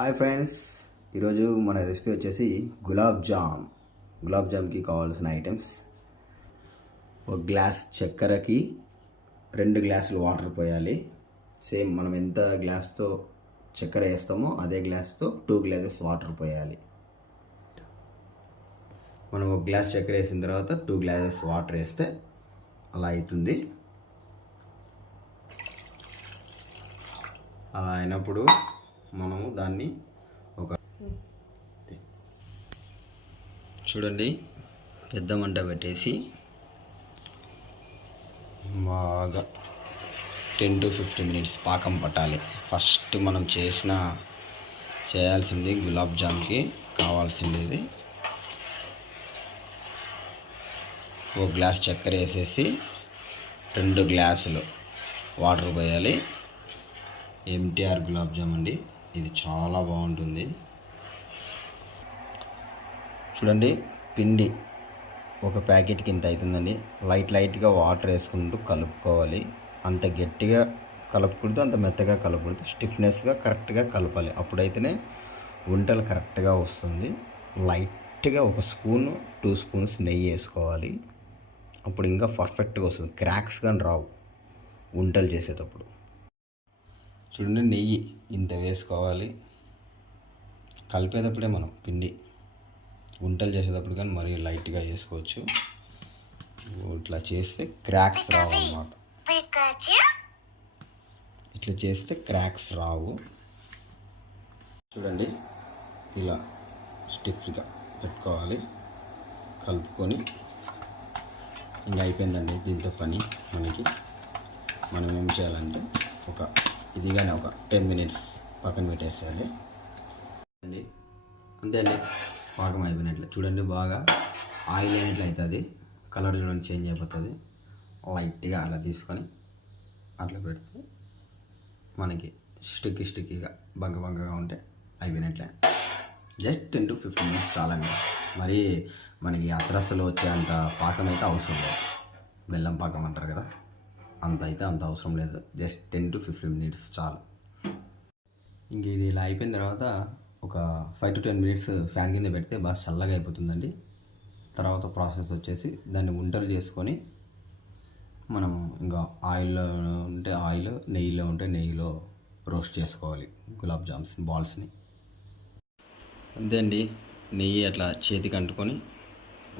Hi friends, ఈరోజు మన recipe వచ్చేసి గులాబ్ జామ్కి కావాల్సిన ఐటమ్స్. ఒక గ్లాస్ చక్కెరకి 2 గ్లాసులు వాటర్ పోయాలి. సేమ్ మనం ఎంత గ్లాస్తో చక్కెర వేస్తామో అదే గ్లాస్తో 2 గ్లాసెస్ వాటర్ పోయాలి. మనం ఒక గ్లాస్ చక్కెర వేసిన తర్వాత 2 గ్లాసెస్ వాటర్ వేస్తే అలా అవుతుంది. అలా అయినప్పుడు మనము దాన్ని చూడండి, పెద్ద మంట పెట్టేసి బాగా 10 to 15 మినిట్స్ పాకం పట్టాలి. ఫస్ట్ మనం చేయాల్సింది గులాబ్ జామ్కి కావాల్సింది ఇది. ఒక గ్లాస్ చక్కెర వేసేసి 2 గ్లాసులు వాటర్ పోయాలి. ఎంటీఆర్ గులాబ్ జామ్ అండి, ఇది చాలా బాగుంటుంది. చూడండి, పిండి ఒక ప్యాకెట్కి ఇంత అవుతుందండి. లైట్గా వాటర్ వేసుకుంటూ కలుపుకోవాలి. అంత గట్టిగా కలపకూడదు, అంత మెత్తగా కలపకూడదు. స్టిఫ్నెస్గా కరెక్ట్గా కలపాలి. అప్పుడైతేనే వంటలు కరెక్ట్గా వస్తుంది. లైట్గా 1 స్పూన్ 2 స్పూన్స్ నెయ్యి వేసుకోవాలి. అప్పుడు ఇంకా పర్ఫెక్ట్గా వస్తుంది. క్రాక్స్ కానీ రావు వంటలు చేసేటప్పుడు. చూడండి, నెయ్యి ఇంత వేసుకోవాలి. కలిపేటప్పుడే మనం పిండి వంటలు చేసేటప్పుడు కానీ మరీ లైట్గా వేసుకోవచ్చు. ఇట్లా చేస్తే క్రాక్స్ రావు అన్నమాట. ఇట్లా చేస్తే క్రాక్స్ రావు. చూడండి, ఇలా స్టిఫ్గా పెట్టుకోవాలి. కలుపుకొని ఇంకా అయిపోయిందండి దీంట్లో పని. మనం ఏం చేయాలంటే ఇదిగానే ఒక 10 మినిట్స్ పక్కన పెట్టేసేయాలి అండి. అంతే అండి, పాకం అయిపోయినట్లే. చూడండి, బాగా ఆయిల్ అయినట్లు అవుతుంది. కలర్ చూడండి చేంజ్ అయిపోతుంది. లైట్గా అలా తీసుకొని అట్లా పెడితే మనకి స్టిక్కీగా బంకగా ఉంటే అయిపోయినట్లే. జస్ట్ 10 to 15 మినిట్స్ చాలండి. మరి మనకి అత్రసలు వచ్చే అంత పాకం అయితే అవసరం లేదు. బెల్లం పాకం అంటారు కదా, అంత అవసరం లేదు. జస్ట్ 10 to 15 మినిట్స్ చాలు. ఇంక ఇది ఇలా అయిపోయిన తర్వాత ఒక 5 to 10 మినిట్స్ ఫ్యాన్ కింద పెడితే బాగా చల్లగా అయిపోతుందండి. తర్వాత ప్రాసెస్ వచ్చేసి దాన్ని వంటలు చేసుకొని మనం ఇంకా ఆయిల్లో ఉంటే ఆయిల్, నెయ్యిలో ఉంటే నెయ్యిలో రోస్ట్ చేసుకోవాలి గులాబ్ జామ్స్ బాల్స్ని. అంతే అండి, నెయ్యి అట్లా చేతికి అంటుకొని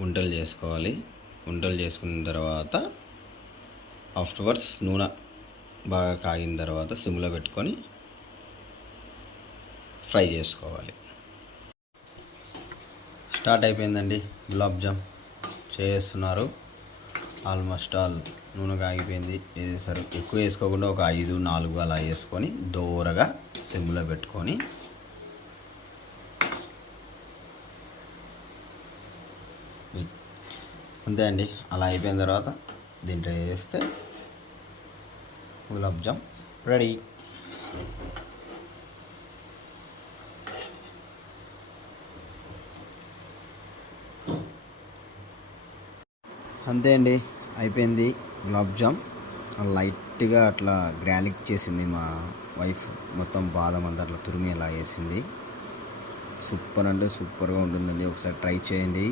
వంటలు చేసుకోవాలి. వంటలు చేసుకున్న తర్వాత ఆఫ్టర్వర్డ్స్ నూనె బాగా కాగిన తర్వాత సిమ్లో పెట్టుకొని ఫ్రై చేసుకోవాలి. స్టార్ట్ అయిపోయిందండి, గులాబ్ జామ్ చేస్తున్నారు. ఆల్మోస్ట్ ఆల్ నూనె కాగిపోయింది. వేసేసారు. ఎక్కువ వేసుకోకుండా ఒక 5, 4 అలా వేసుకొని దూరగా సిమ్లో పెట్టుకొని అంతే అండి. అలా అయిపోయిన తర్వాత దీంట్లో వేస్తే గులాబ్ జామ్ రెడీ. అంతే అండి, అయిపోయింది గులాబ్ జామ్. లైట్గా అట్లా గ్రానిక్ చేసింది మా వైఫ్. మొత్తం బాదం అంతా అట్లా తురిమి అలా వేసింది. సూపర్ అంటే సూపర్గా ఉంటుందండి. ఒకసారి ట్రై చేయండి.